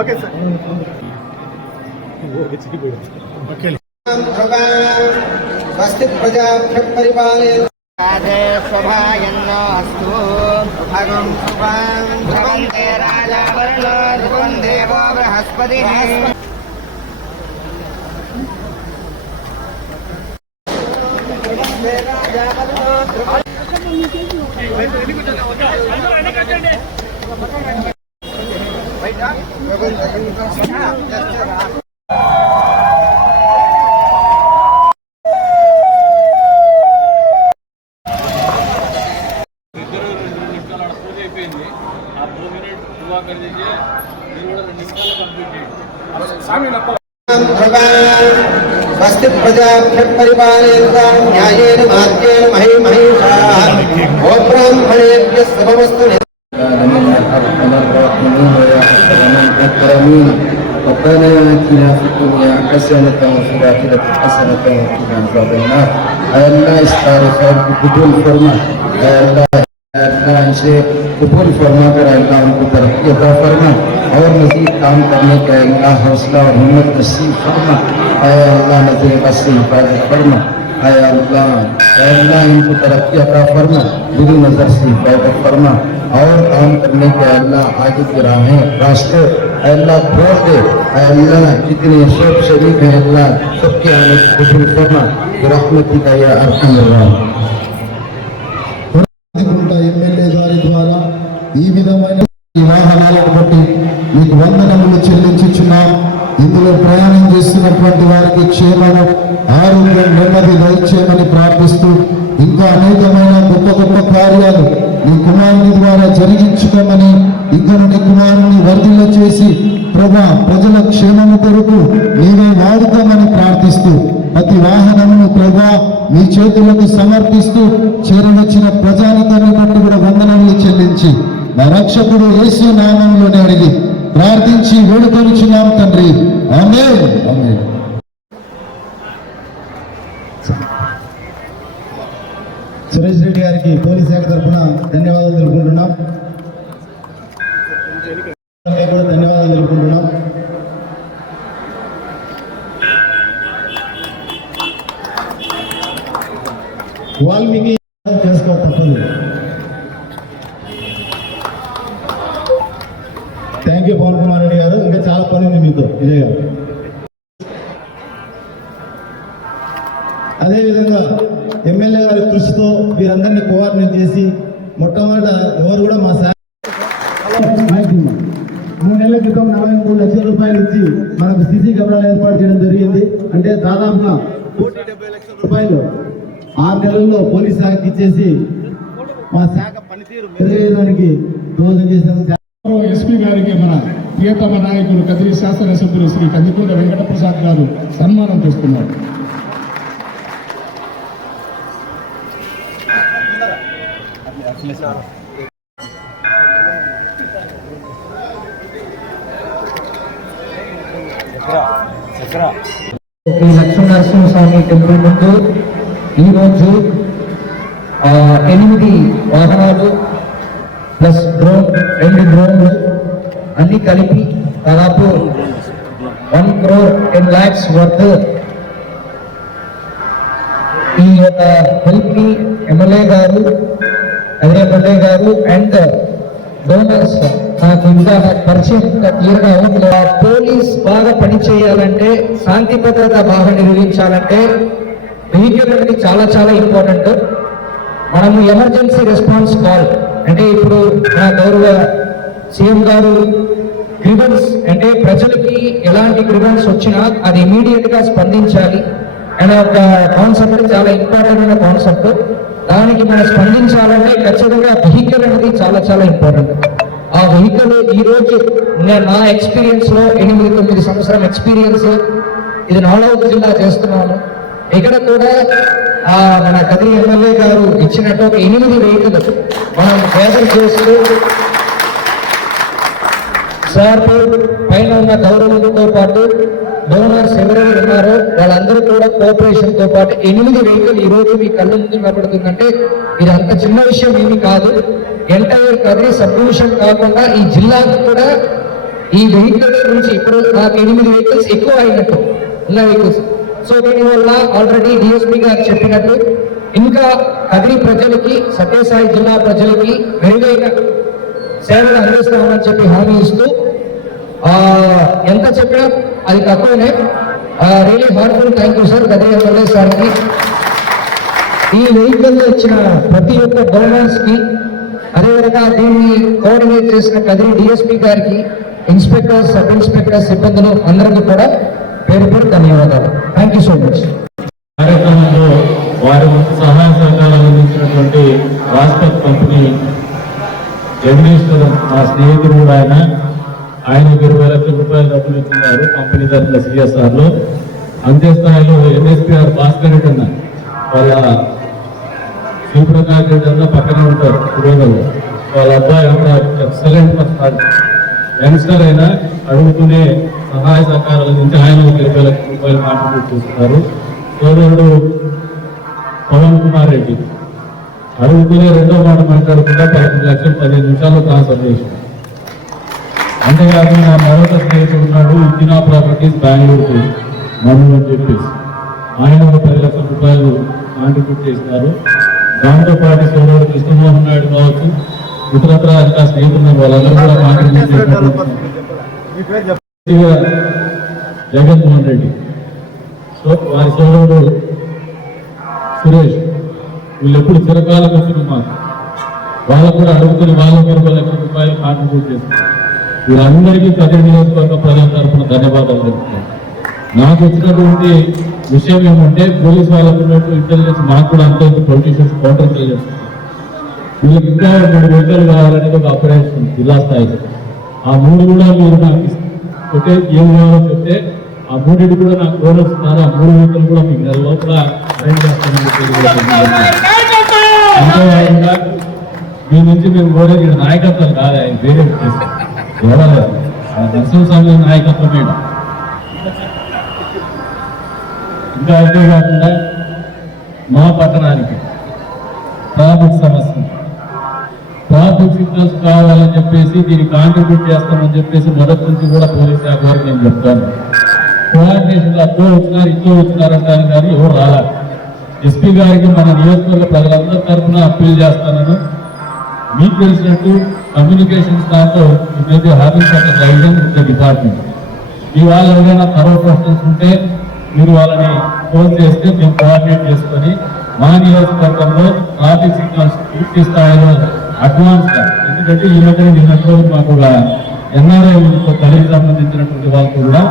Okay sir స్వస్తి ప్రజాభ్య పరిపాలే स्वभायन्नोऽस्तु भगं शुभां भवन्ते राजा वर्णो ध्रुवं देवो बृहस्पतिः वस्तु प्रजा परिपालन न्यायेन मार्गेण सर्वस्तु العالمين أرحم الراحمين ويا أكرم الأكرمين ربنا آتنا في الدنيا حسنة وفي الآخرة حسنة وقنا عذاب النار الله استعرف قبول فرما الله الله इसे कबूल फरमा कर अल्लाह उनको तरक्की अदा फरमा और मजीद काम करने का अल्लाह हौसला और हिम्मत नसीब फरमा आया अल्लाह नजर बस से हिफाजत फरमा आया अल्लाह अल्लाह इनको तरक्की अदा फरमा बुरी नज़र से हिफाजत फरमा और काम करने के अल्लाह आगे की राहें रास्ते अय अल्लाह खोल दे अय अल्लाह जितने सब शरीक हैं अल्लाह सबके आने की कबूल फरमा रहमती का या अरहम अर्रहीम గుంట ఎమ్మెల్యే గారి ద్వారా ఈ విధమైన ఈ వాహనాలను బట్టి మీకు వందనములు చెల్లించుచున్నాం ఇందులో ప్రయాణం చేస్తున్నటువంటి వారికి క్షేమము ఆరోగ్యం నెమ్మది దయచేయమని ప్రార్థిస్తూ ఇంకా అనేకమైన గొప్ప గొప్ప కార్యాలు నీ కుమారుని ద్వారా జరిగించుకోమని ఇద్దరు నీ కుమారుని వర్ధిల్ల చేసి ప్రభా ప్రజల క్షేమము కొరకు నీవే వాడుకోమని ప్రార్థిస్తూ ప్రతి వాహనమును ప్రభా మీ చేతులకు సమర్పిస్తూ చేరవచ్చిన ప్రజానికాన్ని బట్టి కూడా వందనములు చెల్లించి నా రక్షకుడు యేసు నామంలోనే అడిగి ప్రార్థించి వేడుకొనిచున్నాం తండ్రి. ఆమె ఆమె సురేష్ గారికి పోలీస్ శాఖ తరఫున ధన్యవాదాలు తెలుపుకుంటున్నాం. కూడా ధన్యవాదాలు తెలుపుకుంటున్నాం. వాల్మీకి చేసుకో తప్పదు. థ్యాంక్ యూ పవన్ కుమార్ రెడ్డి గారు. ఇంకా చాలా పని ఉంది మీతో విజయ్ గారు. అదేవిధంగా ఎమ్మెల్యే గారి కృషితో వీరందరినీ కోఆర్డినేట్ చేసి మొట్టమొదట ఎవరు కూడా మా శాఖ మూడు నెలల క్రితం నలభై మూడు లక్షల రూపాయలు ఇచ్చి మనకు సీసీ కెమెరాలు ఏర్పాటు చేయడం జరిగింది. అంటే దాదాపుగా కోటి డెబ్బై లక్షల రూపాయలు ఆరు నెలల్లో పోలీస్ శాఖకి ఇచ్చేసి మా శాఖ పనితీరు మెరుగయ్యేదానికి దోహదం చేసిన ఎస్పీ గారికి మన ప్రియతమ నాయకులు కదిరి శాసనసభ్యులు శ్రీ వెంకట వెంకటప్రసాద్ గారు సన్మానం చేస్తున్నారు. ఈ లక్ష్మీనరసింహ స్వామి టెంపుల్ ముందు ఈరోజు ఎనిమిది వాహనాలు ప్లస్ డ్రోన్ రెండు డ్రోన్లు అన్ని కలిపి దాదాపు one crore ten lakhs worth. ఈ యొక్క హెల్ప్ని ఎమ్మెల్యే గారు అదే గారు అండ్ డోనర్స్ నాకు ఇంకా పరిచయం ఇంకా పోలీస్ బాగా పనిచేయాలంటే శాంతి భద్రత బాగా నిర్వహించాలంటే వెహికల్ అనేది చాలా చాలా ఇంపార్టెంట్ మనము ఎమర్జెన్సీ రెస్పాన్స్ కాల్. అంటే ఇప్పుడు నా గౌరవ సీఎం గారు గ్రివెన్స్ అంటే ప్రజలకి ఎలాంటి గ్రివెన్స్ వచ్చినా అది ఇమీడియట్గా స్పందించాలి. అనే ఒక కాన్సెప్ట్ చాలా ఇంపార్టెంట్ అయిన కాన్సెప్ట్ దానికి మనం స్పందించాలంటే ఖచ్చితంగా వెహికల్ అనేది చాలా చాలా ఇంపార్టెంట్ ఆ వెహికల్ ఈ రోజు నేను నా ఎక్స్పీరియన్స్లో ఎనిమిది తొమ్మిది సంవత్సరం ఎక్స్పీరియన్స్ ఇది నాలుగవ జిల్లా చేస్తున్నాను. ఇక్కడ కూడా ఆ మన కదిరి ఎమ్మెల్యే గారు ఇచ్చినట్టు ఒక ఎనిమిది వెహికల్ మనం సేవలు చేస్తూ సార్ పైన ఉన్న గౌరవంతో పాటు డోనర్స్ ఎవరెవరు ఉన్నారో వాళ్ళ కోఆపరేషన్తో పాటు ఎనిమిది వెహికల్ ఈ రోజు మీ కళ్ళ ముందు కనబడుతుందంటే ఇది అంత చిన్న విషయం ఏమి కాదు. ఎంటైర్ కర్రీ సబ్ డివిజన్ కాకుండా ఈ జిల్లాకు కూడా ఈ వెహికల్స్ నుంచి ఇప్పుడు నాకు ఎనిమిది వెహికల్స్ ఎక్కువ అయినట్టు ఉన్న వెహికల్స్ సో దీనివల్ల ఆల్రెడీ డిఎస్పీ గారు చెప్పినట్టు ఇంకా కదిరి ప్రజలకి సత్యసాయి జిల్లా ప్రజలకి మెరుగైన సేవలు అందిస్తామని చెప్పి హామీ ఇస్తూ ఎంత చెప్పినా అది తక్కువనే. Really heartful thank you sir గదే ఎమ్మెల్యే సార్కి ఈ వెహికల్లో ఇచ్చిన ప్రతి ఒక్క డోనర్స్ అదేవిధంగా దీన్ని కోఆర్డినేట్ చేసిన కదిరి డిఎస్పీ గారికి ఇన్స్పెక్టర్ సబ్ ఇన్స్పెక్టర్ సిబ్బందులు అందరికీ కూడా పేరు పేరు ధన్యవాదాలు. థ్యాంక్ యూ సో మచ్ కార్యక్రమంలో వారి సహాయ సహకారాలు అందించినటువంటి రాష్ట్ర కంపెనీ జగదీశ్వరం మా స్నేహితుడు కూడా ఆయన. ఆయన ఇరవై లక్షల రూపాయలు డబ్బులు ఇస్తున్నారు కంపెనీ తరఫున సిఎస్ఆర్లో అంతే స్థాయిలో ఎన్ఎస్పీఆర్ భాస్కర్ రెడ్డి అన్న వాళ్ళ శివప్రకాష్ రెడ్డి అన్న పక్కనే ఉంటారు కుటుంబంలో. వాళ్ళ అబ్బాయి అంతా ఎక్సలెంట్ యంగ్స్టర్ అయినా అడుగుతూనే సహాయ సహకారాలు నుంచి ఆయన ఒక ఇరవై లక్షల రూపాయలు కాంట్రిబ్యూట్ చేస్తున్నారు సోదరుడు పవన్ కుమార్ రెడ్డి. అడుగుతూనే రెండో మాట మాట్లాడకుండా పదకొండు లక్షలు పదిహేను నిమిషాల్లో ట్రాన్స్ఫర్ చేశారు. అంతేకాకుండా మరొక స్నేహితుడు ఉన్నాడు ఇందినా ప్రాపర్టీస్ బెంగళూరుకి మను అని చెప్పేసి. ఆయన ఒక పది లక్షల రూపాయలు కాంట్రిబ్యూట్ చేసినారు. దాంతో పాటు సోదరుడు కృష్ణమోహన్ నాయుడు కావచ్చు ఇతరత్ర ఇంకా స్నేహితులు వాళ్ళందరూ కూడా కాంట్రిబ్యూట్ చేసినటువంటి జగన్మోహన్ రెడ్డి. సో వారి సోదరుడు సురేష్ వీళ్ళు ఎప్పుడు చిరకాలం వచ్చిన మాకు. వాళ్ళకు కూడా అడుగుతున్న వాళ్ళ ఇరవై లక్షల రూపాయలు కాంట్రిబ్యూట్ చేస్తున్నారు వీళ్ళందరికీ కదిరి నియోజకవర్గ ప్రజల తరఫున ధన్యవాదాలు చెప్తున్నాను నాకు వచ్చినటువంటి విషయం ఏమంటే పోలీస్ వాళ్ళకు ఇంటెలిజెన్స్ మాకు కూడా అంతే పొలిటీషియన్స్ కౌంటర్ ఇంటెలిజెన్స్ వీళ్ళకి ఇంకా మూడు వెహికల్ కావాలనేది ఒక ఆపరేషన్ ఉంది జిల్లా స్థాయిలో. ఆ మూడు కూడా మీరు నాకు ఇస్తే ఏం కావాలో చెప్తే ఆ మూడింటి కూడా నాకు లోన్ వస్తున్నారు ఆ మూడు వెహికల్ కూడా మీకు నెల లోపల అరేంజ్ చేస్తామని మీ నుంచి మేము కోరేది నాయకత్వం కాదు ఆయన వేరే ఎవరు నరసింహస్వామి నాయకత్వం మీద. ఇంకా అంతేకాకుండా మా పట్టణానికి ట్రాఫిక్ సమస్య. ట్రాఫిక్ సిగ్నల్స్ కావాలని చెప్పేసి దీన్ని కాంట్రిబ్యూట్ చేస్తామని చెప్పేసి మొదటి నుంచి కూడా పోలీస్ శాఖ వారికి నేను చెప్తాను. కోఆర్డినేషన్ అప్పుడు వచ్చినారు ఇంట్లో వచ్చినారంటారు కానీ ఎవరు రాలేదు ఎస్పీ గారికి మన నియోజకవర్గ ప్రజలందరి తరఫున అప్పీల్ చేస్తానని మీకు తెలిసినట్టు కమ్యూనికేషన్స్ దాంట్లో ఇదైతే having such guidance with department ఇవాళ ఏదైనా కరో క్వశ్చన్స్ ఉంటే మీరు వాళ్ళని ఫోన్ చేస్తే మేము కోఆర్డినేట్ చేసుకొని మా నియోజకవర్గంలో ట్రాఫిక్ సిగ్నల్స్ పూర్తి స్థాయిలో అడ్వాన్స్గా ఎందుకంటే ఈ మధ్య నిన్నట్లో మాకు ఎన్ఆర్ఐ కలిగి సంబంధించినటువంటి వాళ్ళకు కూడా